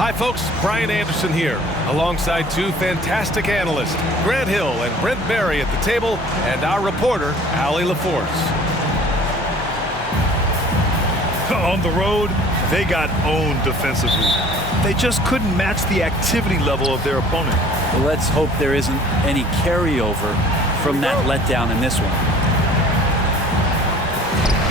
Hi, folks. Brian Anderson here, alongside two fantastic analysts, Grant Hill and Brent Barry at the table, and our reporter, Allie LaForce. On the road, they got owned defensively. They just couldn't match the activity level of their opponent. Well, let's hope there isn't any carryover from that letdown in this one.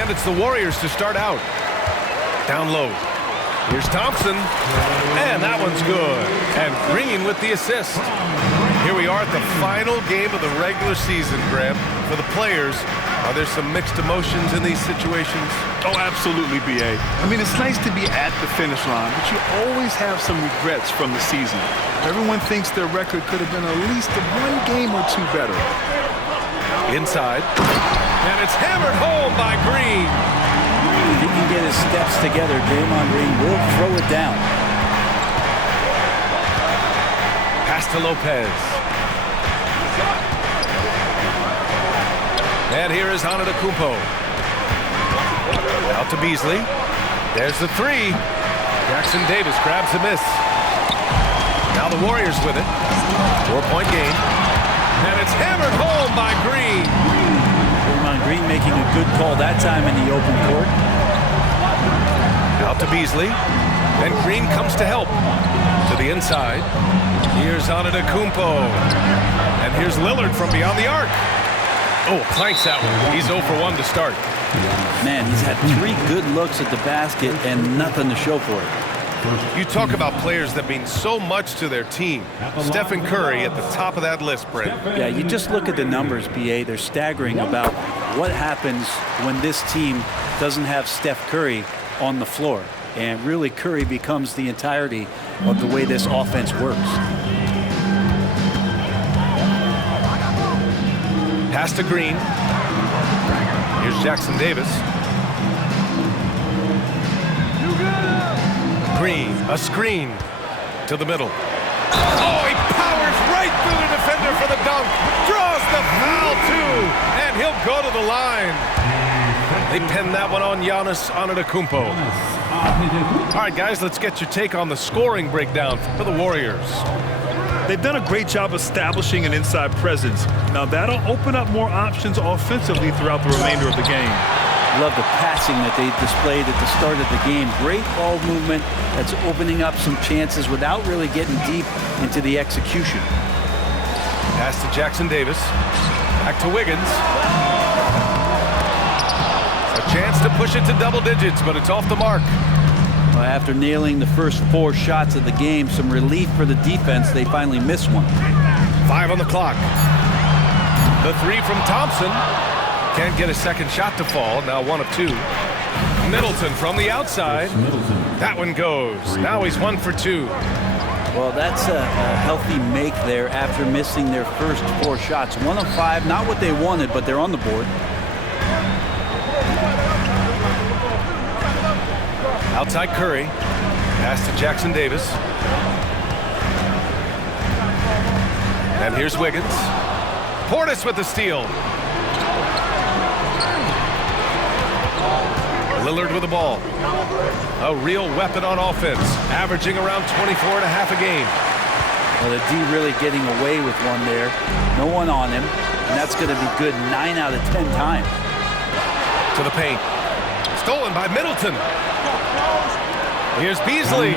And it's the Warriors to start out. Down low. Here's Thompson. And that one's good. And Green with the assist. Here we are at the final game of the regular season, Graham. For the players, are there some mixed emotions in these situations? Oh, absolutely, B.A. I mean, it's nice to be at the finish line, but you always have some regrets from the season. Everyone thinks their record could have been at least one game or two better. Inside. And it's hammered home by Green. If he can get his steps together, Draymond Green will throw it down. Pass to Lopez. And here is Antetokounmpo. Out to Beasley. There's the three. Jackson Davis grabs the miss. Now the Warriors with it. 4-point game. And it's hammered home by Green. Draymond Green making a good call that time in the open court. Out to Beasley. And Green comes to help. To the inside. Here's Antetokounmpo. And here's Lillard from beyond the arc. Oh, clanks that one. He's 0 for 1 to start. Man, he's had 3 good looks at the basket and nothing to show for it. You talk about players that mean so much to their team. Stephen Curry at the top of that list, Brent. Yeah, you just look at the numbers, B.A. They're staggering about what happens when this team doesn't have Steph Curry on the floor. And really, Curry becomes the entirety of the way this offense works. Pass to Green. Here's Jackson Davis. Green, a screen to the middle. Oh, he powers right through the defender for the dunk. Draws the foul, too. And he'll go to the line. They pin that one on Giannis Antetokounmpo. All right, guys, let's get your take on the scoring breakdown for the Warriors. They've done a great job establishing an inside presence. Now that'll open up more options offensively throughout the remainder of the game. Love the passing that they displayed at the start of the game. Great ball movement that's opening up some chances without really getting deep into the execution. Pass to Jackson Davis. Back to Wiggins. A chance to push it to double digits, but it's off the mark. After nailing the first 4 shots of the game, some relief for the defense. They finally missed one. 5 on the clock. The 3 from Thompson. Can't get a second shot to fall. Now 1 of 2. Middleton from the outside. That one goes. Now he's 1 for 2. Well, that's a healthy make there after missing their first 4 shots. 1 of 5, not what they wanted, but they're on the board. Outside Curry. Pass to Jackson Davis. And here's Wiggins. Portis with the steal. Lillard with the ball. A real weapon on offense, averaging around 24 and a half a game. Well, the D really getting away with one there. No one on him, and that's going to be good 9 out of 10 times. To the paint. Stolen by Middleton. Here's Beasley.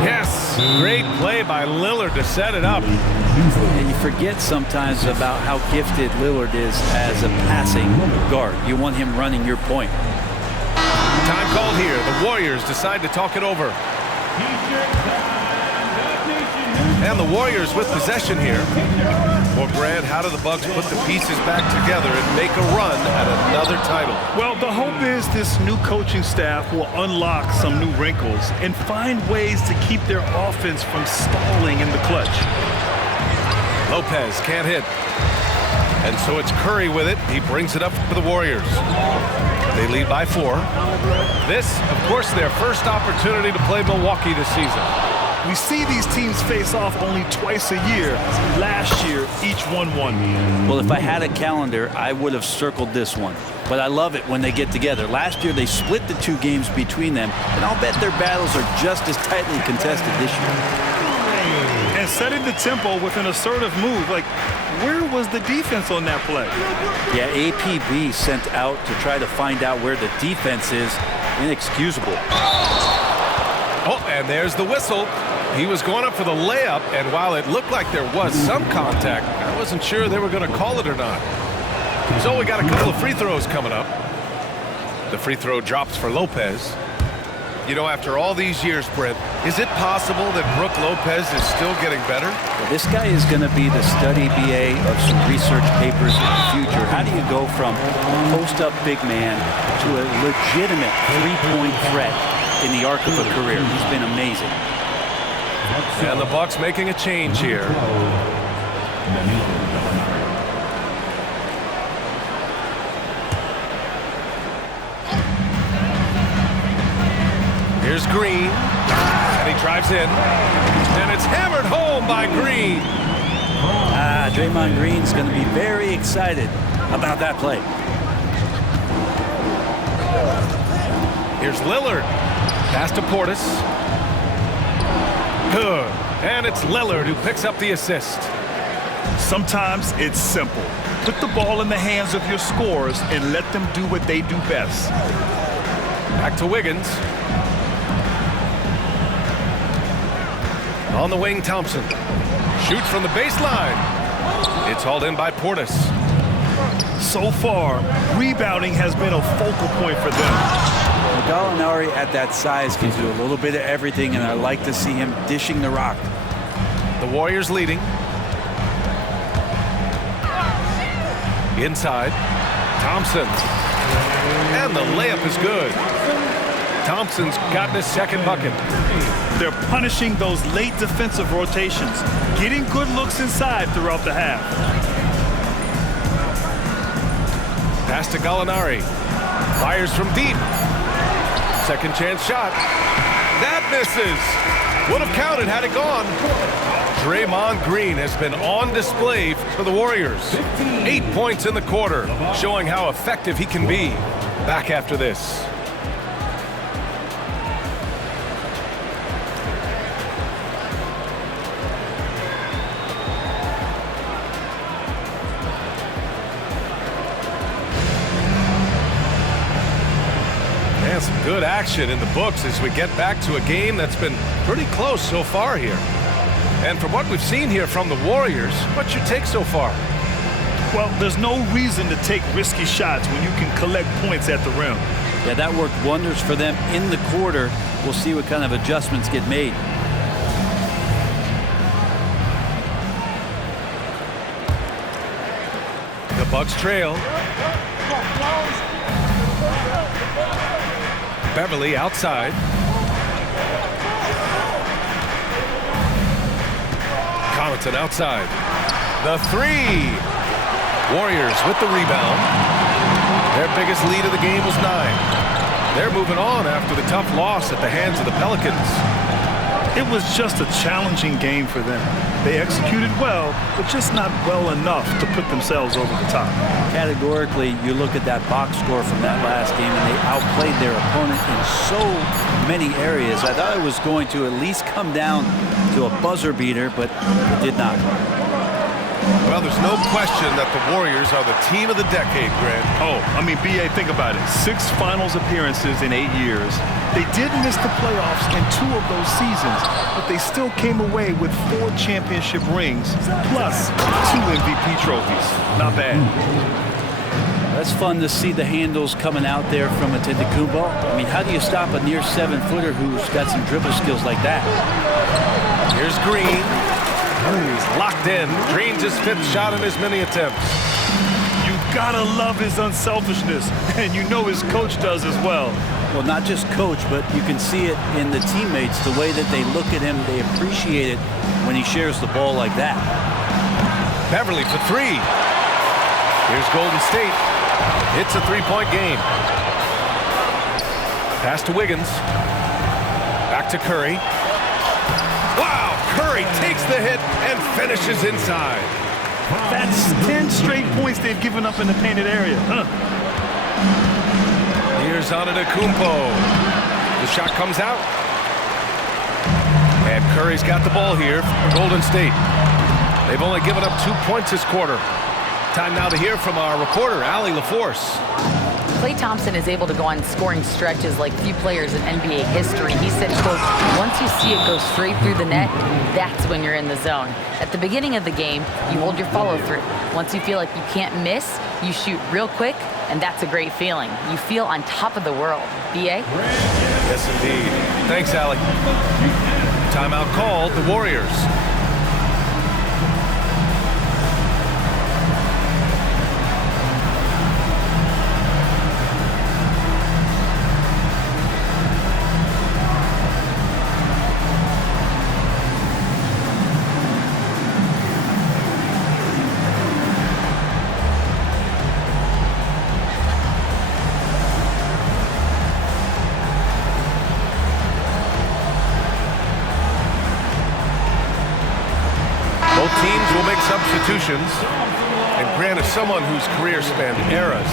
Yes, great play by Lillard to set it up. And you forget sometimes about how gifted Lillard is as a passing guard. You want him running your point. Time called here. The Warriors decide to talk it over. And the Warriors with possession here. Well, Grant, how do the Bucks put the pieces back together and make a run at another title? Well, the hope is this new coaching staff will unlock some new wrinkles and find ways to keep their offense from stalling in the clutch. Lopez can't hit. And so it's Curry with it. He brings it up for the Warriors. They lead by 4. This, of course, their first opportunity to play Milwaukee this season. We see these teams face off only twice a year. Last year, each won one. Well, if I had a calendar, I would have circled this one. But I love it when they get together. Last year, they split the 2 games between them, and I'll bet their battles are just as tightly contested this year. And setting the tempo with an assertive move. Like, where was the defense on that play? Yeah, APB sent out to try to find out where the defense is. Inexcusable. Oh, and there's the whistle. He was going up for the layup, and while it looked like there was some contact, I wasn't sure they were going to call it or not. So we got a couple of free throws coming up. The free throw drops for Lopez. You know, after all these years, Brent, is it possible that Brook Lopez is still getting better? Well, this guy is going to be the study BA of some research papers in the future. How do you go from post-up big man to a legitimate three-point threat in the arc of a career? He's been amazing. And the Bucks making a change here. Here's Green, and he drives in, and it's hammered home by Green. Draymond Green's going to be very excited about that play. Here's Lillard, pass to Portis. Good, and it's Lillard who picks up the assist. Sometimes it's simple. Put the ball in the hands of your scorers and let them do what they do best. Back to Wiggins. On the wing, Thompson shoots from the baseline. It's hauled in by Portis. So far, rebounding has been a focal point for them. Gallinari at that size can do a little bit of everything, and I like to see him dishing the rock. The Warriors leading. Inside, Thompson. And the layup is good. Thompson's gotten his second bucket. They're punishing those late defensive rotations, getting good looks inside throughout the half. Pass to Gallinari. Fires from deep. Second chance shot. That misses. Would have counted had it gone. Draymond Green has been on display for the Warriors. 8 points in the quarter, showing how effective he can be. Back after this. And some good action in the books as we get back to a game that's been pretty close so far here. And from what we've seen here from the Warriors, what's your take so far? Well, there's no reason to take risky shots when you can collect points at the rim. Yeah, that worked wonders for them in the quarter. We'll see what kind of adjustments get made. The Bucks trail. Beverly outside. Connaughton outside. The three. Warriors with the rebound. Their biggest lead of the game was 9. They're moving on after the tough loss at the hands of the Pelicans. It was just a challenging game for them. They executed well, but just not well enough to put themselves over the top. Categorically, you look at that box score from that last game, and they outplayed their opponent in so many areas. I thought it was going to at least come down to a buzzer beater, but it did not. Well, there's no question that the Warriors are the team of the decade, Grant. Oh, I mean, B.A., think about it. 6 finals appearances in 8 years. They did miss the playoffs in 2 of those seasons, but they still came away with 4 championship rings, plus 2 MVP trophies. Not bad. That's fun to see the handles coming out there from Antetokounmpo. I mean, how do you stop a near 7-footer who's got some dribble skills like that? Here's Green. He's locked in. Green's his 5th shot in as many attempts. You gotta love his unselfishness, and you know his coach does as well. Well, not just coach, but you can see it in the teammates, the way that they look at him. They appreciate it when he shares the ball like that. Beverly for 3. Here's Golden State. It's a 3-point game. Pass to Wiggins. Back to Curry. Curry takes the hit and finishes inside. That's 10 straight points they've given up in the painted area. Here's Antetokounmpo. The shot comes out. And Curry's got the ball here for Golden State. They've only given up 2 points this quarter. Time now to hear from our reporter, Allie LaForce. Klay Thompson is able to go on scoring stretches like few players in NBA history. He said, quote, once you see it go straight through the net, that's when you're in the zone. At the beginning of the game, you hold your follow through. Once you feel like you can't miss, you shoot real quick, and that's a great feeling. You feel on top of the world. B.A.? Yes, indeed. Thanks, Allie. Timeout called, the Warriors. Both teams will make substitutions. And Grant, as someone whose career spanned eras,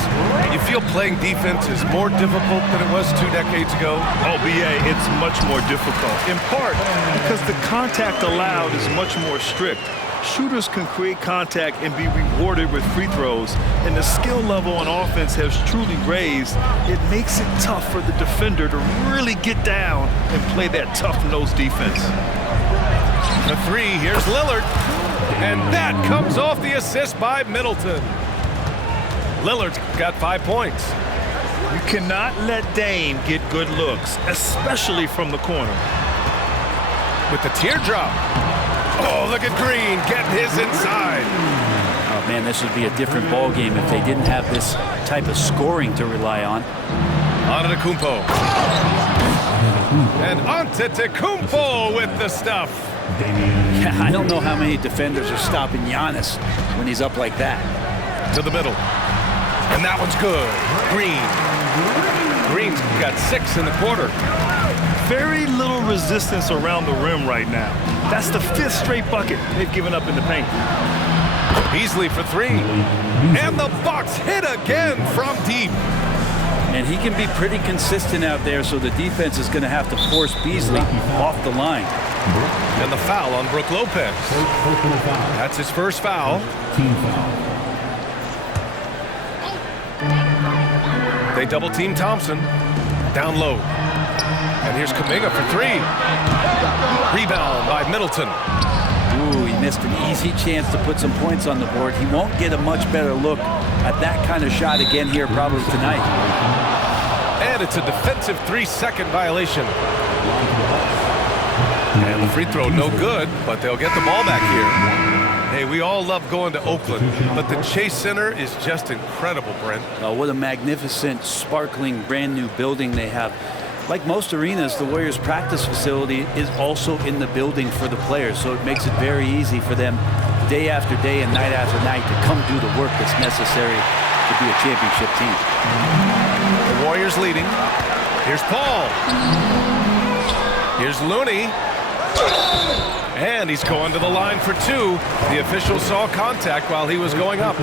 you feel playing defense is more difficult than it was 2 decades ago? Oh, B.A., it's much more difficult, in part because the contact allowed is much more strict. Shooters can create contact and be rewarded with free throws, and the skill level on offense has truly raised. It makes it tough for the defender to really get down and play that tough-nosed defense. The three, here's Lillard. And that comes off the assist by Middleton. Lillard's got 5 points. You cannot let Dame get good looks, especially from the corner. With the teardrop. Oh, look at Green getting his inside. Oh, man, this would be a different ball game if they didn't have this type of scoring to rely on. Antetokounmpo. And Antetokounmpo with the stuff. Yeah, I don't know how many defenders are stopping Giannis when he's up like that. To the middle. And that one's good. Green. Green's got 6 in the quarter. Very little resistance around the rim right now. That's the 5th straight bucket they've given up in the paint. Beasley for 3. And the Bucks hit again from deep. And he can be pretty consistent out there, so the defense is going to have to force Beasley off the line. And the foul on Brook Lopez. That's his first foul. Team foul. They double team Thompson. Down low. And here's Kuminga for 3. Rebound by Middleton. Ooh, he missed an easy chance to put some points on the board. He won't get a much better look at that kind of shot again here probably tonight. And it's a defensive 3-second violation. And the free throw no good, but they'll get the ball back here. Hey, we all love going to Oakland, but the Chase Center is just incredible, Brent. Oh, what a magnificent, sparkling, brand new building they have. Like most arenas, the Warriors practice facility is also in the building for the players, so it makes it very easy for them day after day and night after night to come do the work that's necessary to be a championship team. The Warriors leading. Here's Paul. Here's Looney. And he's going to the line for 2. The official saw contact while he was going up.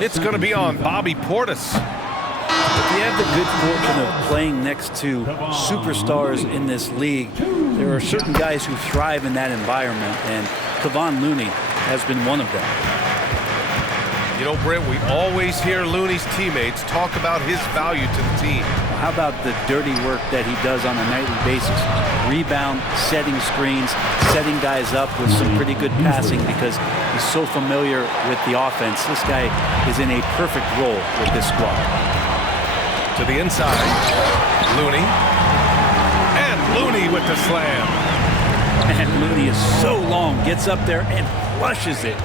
It's going to be on Bobby Portis. If you have the good fortune of playing next to superstars in this league, there are certain guys who thrive in that environment, and Kevon Looney has been one of them. You know, Brent, we always hear Looney's teammates talk about his value to the team. How about the dirty work that he does on a nightly basis? Rebound, setting screens, setting guys up with some pretty good passing because he's so familiar with the offense. This guy is in a perfect role with this squad. To the inside, Looney. And Looney with the slam. And Looney is so long, gets up there and flushes it.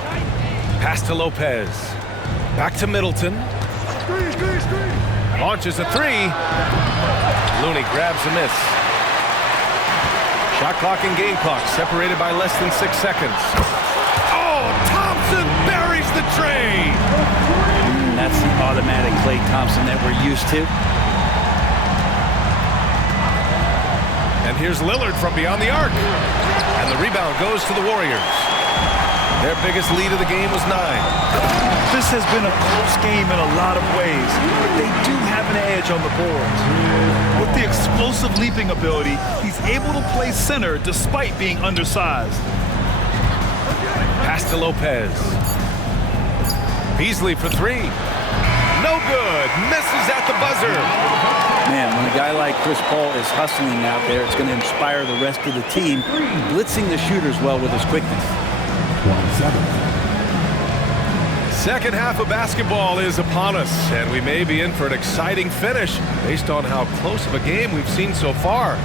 Pass to Lopez. Back to Middleton. Launches a 3. Looney grabs a miss. Shot clock and game clock separated by less than 6 seconds. Oh, Thompson buries the tray. That's the automatic Klay Thompson that we're used to. And here's Lillard from beyond the arc. And And the rebound goes to the Warriors. Their biggest lead of the game was 9. This has been a close game in a lot of ways, but they do have an edge on the boards. With the explosive leaping ability, he's able to play center despite being undersized. Pass to Lopez. Beasley for 3. No good. Misses at the buzzer. Man, when a guy like Chris Paul is hustling out there, it's going to inspire the rest of the team, blitzing the shooters well with his quickness. 27. Second half of basketball is upon us, and we may be in for an exciting finish based on how close of a game we've seen so far.